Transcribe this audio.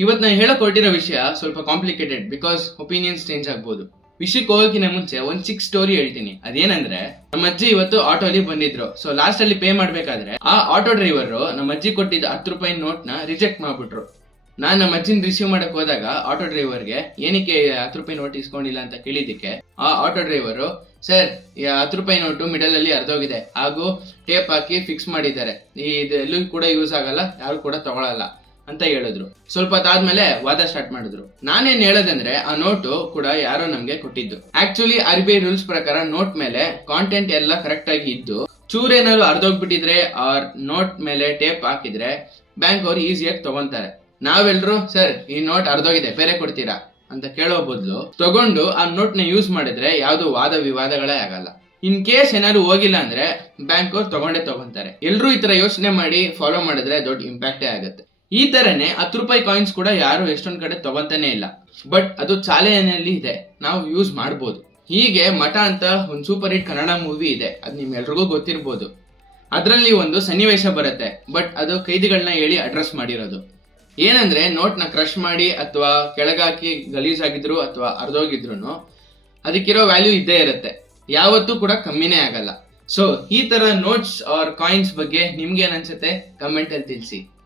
ಇವತ್ತು ನಾನು ಹೇಳಕ್ ಹೊರಟಿರೋ ವಿಷಯ ಸ್ವಲ್ಪ ಕಾಂಪ್ಲಿಕೇಟೆಡ್ ಬಿಕಾಸ್ ಒಪಿನಿಯನ್ಸ್ ಚೇಂಜ್ ಆಗ್ಬೋದು. ವಿಷಯಕ್ಕೆ ಹೋಗೋಕಿನ ಮುಂಚೆ ಒಂದ್ ಚಿಕ್ ಸ್ಟೋರಿ ಹೇಳ್ತೀನಿ. ಅದೇನಂದ್ರೆ ನಮ್ಮ ಅಜ್ಜಿ ಇವತ್ತು ಆಟೋಲಿ ಬಂದಿದ್ರು. ಸೊ ಲಾಸ್ಟ್ ಅಲ್ಲಿ ಪೇ ಮಾಡ್ಬೇಕಾದ್ರೆ ಆ ಆಟೋ ಡ್ರೈವರ್ ನಮ್ಮ ಅಜ್ಜಿ ಕೊಟ್ಟಿದ್ದ ಹತ್ತು ರೂಪಾಯಿ ನೋಟ್ನ ರಿಜೆಕ್ಟ್ ಮಾಡ್ಬಿಟ್ರು. ನಾನು ನಮ್ಮ ಅಜ್ಜಿನ ರಿಸೀವ್ ಮಾಡಕ್ ಹೋದಾಗ ಆಟೋ ಡ್ರೈವರ್ಗೆ ಏನಕ್ಕೆ ಹತ್ತು ರೂಪಾಯಿ ನೋಟ್ ಇಸ್ಕೊಂಡಿಲ್ಲ ಅಂತ ಕೇಳಿದ್ದಕ್ಕೆ ಆ ಆಟೋ ಡ್ರೈವರು ಸರ್, ಈ ಹತ್ತು ರೂಪಾಯಿ ನೋಟು ಮಿಡಲ್ ಅಲ್ಲಿ ಅರ್ಧೋಗಿದೆ. ಹಾಗೂ ಟೇಪ್ ಹಾಕಿ ಫಿಕ್ಸ್ ಮಾಡಿದ್ದಾರೆ. ಇದೆಲ್ಲೂ ಕೂಡ ಯೂಸ್ ಆಗಲ್ಲ, ಯಾರು ಕೂಡ ತಗೊಳಲ್ಲ. ಅಂತ ಹೇಳಿದ್ರು. ಸ್ವಲ್ಪ ಹೊತ್ತಾದ್ಮೇಲೆ ವಾದ ಸ್ಟಾರ್ಟ್ ಮಾಡಿದ್ರು. ನಾನೇನ್ ಹೇಳೋದಂದ್ರೆ, ಆ ನೋಟು ಕೂಡ ಯಾರೋ ನಮ್ಗೆ ಕೊಟ್ಟಿದ್ದು. Actually R B I rules ಪ್ರಕಾರ ನೋಟ್ ಮೇಲೆ ಕಾಂಟೆಂಟ್ ಎಲ್ಲ ಕರೆಕ್ಟ್ ಆಗಿ ಇದ್ದು ಚೂರೇನಾದ್ರು ಅರ್ಧೋಗ್ಬಿಟ್ಟಿದ್ರೆ ಆರ್ ನೋಟ್ ಮೇಲೆ ಟೇಪ್ ಹಾಕಿದ್ರೆ ಬ್ಯಾಂಕ್ ಅವ್ರು ಈಸಿಯಾಗಿ ತಗೊಂತಾರೆ. ನಾವೆಲ್ರು, ಸರ್, ಈ ನೋಟ್ ಅರ್ಧೋಗಿದೆ ಬೇರೆ ಕೊಡ್ತೀರಾ? ಅಂತ ಕೇಳೋ ಬದಲು ತಗೊಂಡು ಆ ನೋಟ್ನ ಯೂಸ್ ಮಾಡಿದ್ರೆ ಯಾವ್ದು ವಾದ ವಿವಾದಗಳೇ ಆಗಲ್ಲ. ಇನ್ ಕೇಸ್ ಏನಾದ್ರು ಹೋಗಿಲ್ಲ ಅಂದ್ರೆ ಬ್ಯಾಂಕ್ ಅವ್ರು ತಗೊಂಡೇ ತಗೊಂತಾರೆ. ಎಲ್ರು ಈ ತರ ಯೋಚನೆ ಮಾಡಿ ಫಾಲೋ ಮಾಡಿದ್ರೆ ದೊಡ್ಡ ಇಂಪ್ಯಾಕ್ಟೇ ಆಗುತ್ತೆ. ಈ ತರನೇ ಹತ್ತು ರೂಪಾಯಿ ಕಾಯಿನ್ಸ್ ಕೂಡ ಯಾರು ಎಷ್ಟೊಂದು ಕಡೆ ತಗೊಂತಾನೆ ಇಲ್ಲ. ಬಟ್ ಅದು ಚಾಲನೆಯಲ್ಲಿ ಇದೆ. ನಾವು ಯೂಸ್ ಮಾಡ್ಬೋದು. ಹೀಗೆ ಮಠ ಅಂತ ಒಂದು ಸೂಪರ್ ಹಿಟ್ ಕನ್ನಡ ಮೂವಿ ಇದೆ. ಅದು ನಿಮ್ಗೆಲ್ರಿಗೂ ಗೊತ್ತಿರ್ಬೋದು. ಅದರಲ್ಲಿ ಒಂದು ಸನ್ನಿವೇಶ ಬರುತ್ತೆ. ಬಟ್ ಅದು ಕೈದಿಗಳನ್ನ ಹೇಳಿ ಅಡ್ರೆಸ್ ಮಾಡಿರೋದು. ಏನಂದ್ರೆ ನೋಟ್ನ ಕ್ರಶ್ ಮಾಡಿ ಅಥವಾ ಕೆಳಗಾಕಿ ಗಲೀಜಾಗಿದ್ರು ಅಥವಾ ಅರ್ಧೋಗಿದ್ರು ಅದಕ್ಕಿರೋ ವ್ಯಾಲ್ಯೂ ಇದ್ದೇ ಇರುತ್ತೆ. ಯಾವತ್ತೂ ಕೂಡ ಕಮ್ಮಿನೇ ಆಗಲ್ಲ. ಸೊ ಈ ತರ ನೋಟ್ಸ್ ಆರ್ ಕಾಯಿನ್ಸ್ ಬಗ್ಗೆ ನಿಮ್ಗೆ ಅನ್ಸುತ್ತೆ? ಕಮೆಂಟ್ ಅಲ್ಲಿ ತಿಳಿಸಿ.